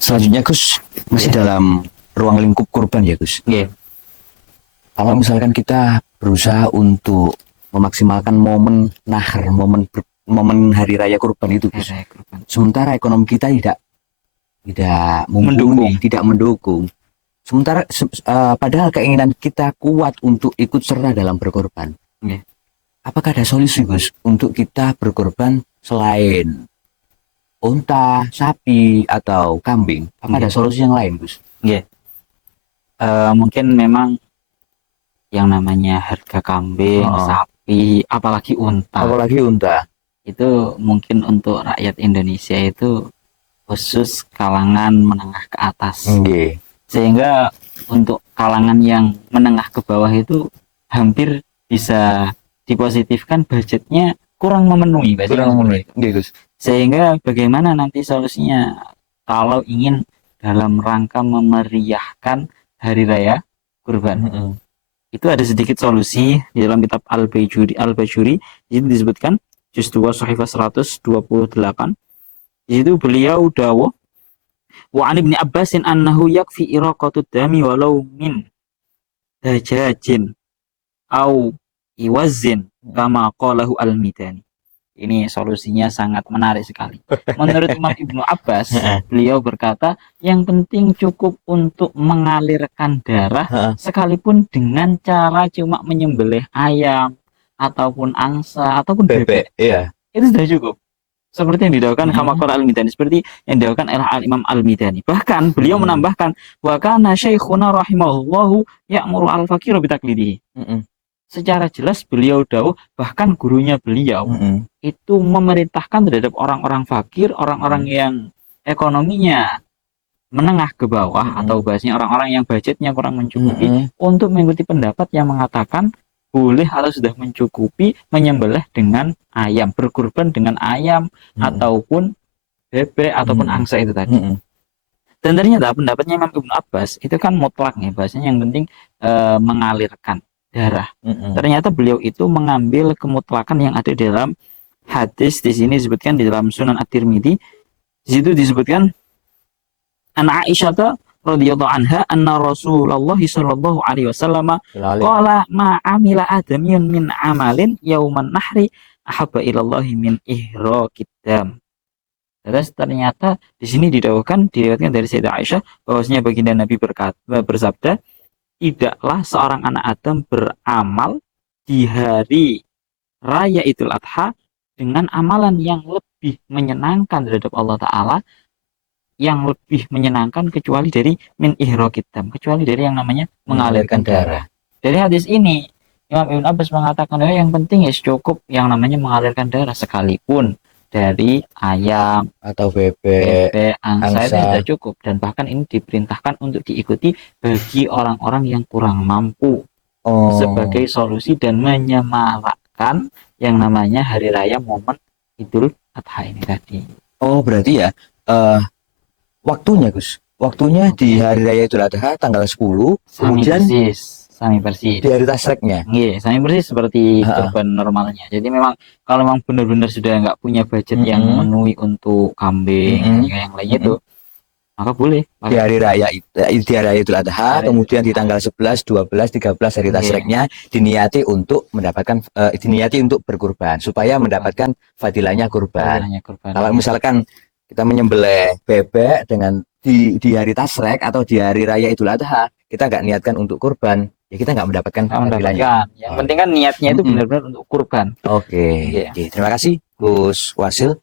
Selanjutnya Gus, masih dalam ruang lingkup kurban ya Gus. Nggih. Kalau misalkan kita berusaha untuk memaksimalkan momen nahar, momen hari raya kurban itu Gus. Raya kurban. Sementara ekonomi kita tidak mumpuni, tidak mendukung. Sementara padahal keinginan kita kuat untuk ikut serta dalam berkorban. Nggih. Apakah ada solusi Gus untuk kita berkorban selain unta, sapi atau kambing? Apa ada solusi yang lain Gus? Nggih. Mungkin memang yang namanya harga kambing, sapi, apalagi unta, itu mungkin untuk rakyat Indonesia itu khusus kalangan menengah ke atas. Sehingga untuk kalangan yang menengah ke bawah itu hampir bisa dipositifkan budgetnya kurang memenuhi. Sehingga bagaimana nanti solusinya kalau ingin dalam rangka memeriahkan hari raya kurban. Itu ada sedikit solusi di dalam kitab Al-Bajuri itu disebutkan juz 2 Shahifah 128. Di situ beliau dawuh wa an Ibnu Abbasin annahu yakfi iraqatud dami walau min dajajin au iwazin kama qalahu al-Midani. Ini solusinya sangat menarik sekali. Menurut Imam Ibnu Abbas, beliau berkata, yang penting cukup untuk mengalirkan darah sekalipun dengan cara cuma menyembelih ayam ataupun angsa ataupun bebek. Itu sudah cukup. Seperti yang didawakan kama qala al-Midani, seperti yang didawakan Imam Al-Midani. Bahkan beliau menambahkan, wa kana syekhuna rahimahullahu ya'muru al-faqiru bitaklidihi. Secara jelas beliau dawuh, bahkan gurunya beliau itu memerintahkan terhadap orang-orang fakir, orang-orang yang ekonominya menengah ke bawah, atau bahasanya orang-orang yang budgetnya kurang mencukupi, untuk mengikuti pendapat yang mengatakan boleh atau sudah mencukupi menyembelih dengan ayam, berkurban dengan ayam ataupun bebek ataupun angsa itu tadi. Dan ternyata pendapatnya Imam Ibnu Abbas itu kan mutlak nih, bahasanya yang penting mengalirkan darah. Ternyata beliau itu mengambil kemutlakan yang ada di dalam hadis. Di sini disebutkan di dalam Sunan At-Tirmidzi. Di situ disebutkan an Aisyah radhiyallahu anha anna Rasulullah sallallahu alaihi wasallam qala ma amila adamiyun min amalin yauman nahri ahabba ilallahi min ihraqid dam. Terus ternyata di sini didawuhkan, diriwayatkan dari Sayyidah Aisyah bahwasanya baginda Nabi bersabda, tidaklah seorang anak Adam beramal di hari raya Idul Adha dengan amalan yang lebih menyenangkan terhadap Allah Ta'ala, yang lebih menyenangkan kecuali dari min ihraqid dam, kecuali dari yang namanya mengalirkan darah. Dari hadis ini Imam Ibn Abbas mengatakan yang penting cukup yang namanya mengalirkan darah, sekalipun dari ayam atau bebek, angsa itu sudah cukup. Dan bahkan ini diperintahkan untuk diikuti bagi orang-orang yang kurang mampu, sebagai solusi dan menyemarakkan yang namanya hari raya momen Idul Adha ini tadi. Berarti ya waktunya Gus, waktunya di hari raya Idul Adha tanggal 10, kemudian sami persis di hari tasreknya. Iya, sami persis seperti kurban normalnya. Jadi memang kalau memang benar-benar sudah nggak punya budget yang memenuhi untuk kambing yang lainnya itu, maka boleh di hari raya Idul Adha, kemudian di tanggal 11, 12, 13 hari tasreknya diniati untuk mendapatkan diniati untuk berkurban supaya mendapatkan fadilahnya kurban. Kalau misalkan kita menyembelih bebek dengan di hari tasrek atau di hari raya Idul Adha, kita nggak niatkan untuk kurban, ya kita nggak mendapatkan fadilahnya. Yang penting kan niatnya itu benar-benar untuk kurban. Oke. Terima kasih Gus Wasil.